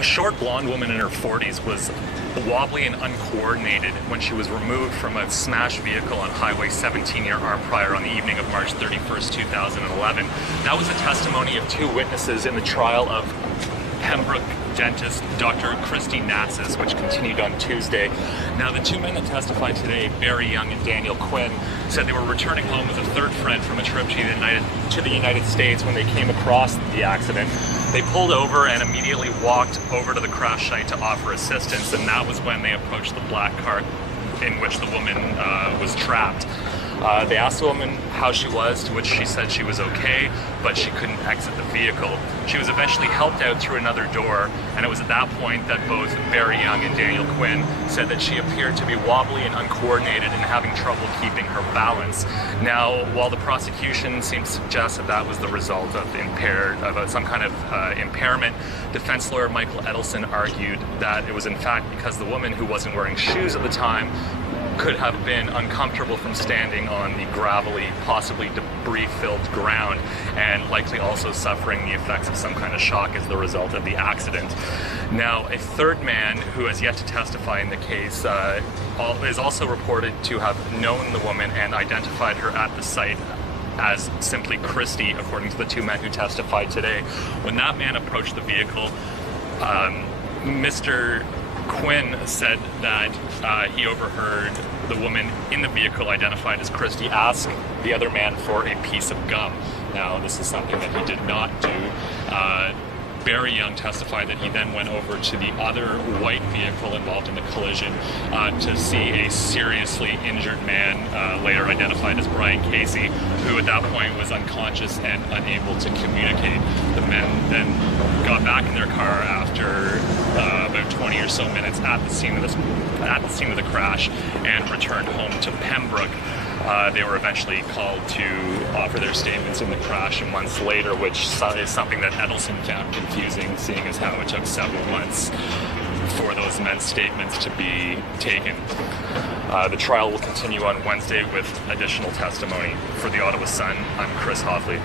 A short blonde woman in her 40s was wobbly and uncoordinated when she was removed from a smashed vehicle on Highway 17 near Arm Prior on the evening of March 31st, 2011. That was the testimony of two witnesses in the trial of Pembroke dentist Dr. Christy Natsis, which continued on Tuesday. Now, the two men that testified today, Barry Young and Daniel Quinn, said they were returning home with a third friend from a trip to the United States when they came across the accident. They pulled over and immediately walked over to the crash site to offer assistance, and that was when they approached the black cart in which the woman was trapped. They asked the woman how she was, to which she said she was okay, but she couldn't exit the vehicle. She was eventually helped out through another door, and it was at that point that both Barry Young and Daniel Quinn said that she appeared to be wobbly and uncoordinated and having trouble keeping her balance. Now, while the prosecution seemed to suggest that that was the result of some kind of impairment, defense lawyer Michael Edelson argued that it was in fact because the woman, who wasn't wearing shoes at the time, could have been uncomfortable from standing on the gravelly, possibly debris-filled ground, and likely also suffering the effects of some kind of shock as the result of the accident. Now, a third man who has yet to testify in the case is also reported to have known the woman and identified her at the site as simply Christy, according to the two men who testified today. When that man approached the vehicle, Mr. Quinn said that he overheard the woman in the vehicle, identified as Christy, ask the other man for a piece of gum. Now, this is something that he did not do. Barry Young testified that he then went over to the other white vehicle involved in the collision to see a seriously injured man, later identified as Brian Casey, who at that point was unconscious and unable to communicate. The men then got back in their car after about 20 or so minutes at the scene of the crash and returned home to Pembroke. They were eventually called to offer their statements in the crash months later, which is something that Edelson found confusing, seeing as how it took several months for those men's statements to be taken. The trial will continue on Wednesday with additional testimony. For the Ottawa Sun, I'm Chris Hoffley.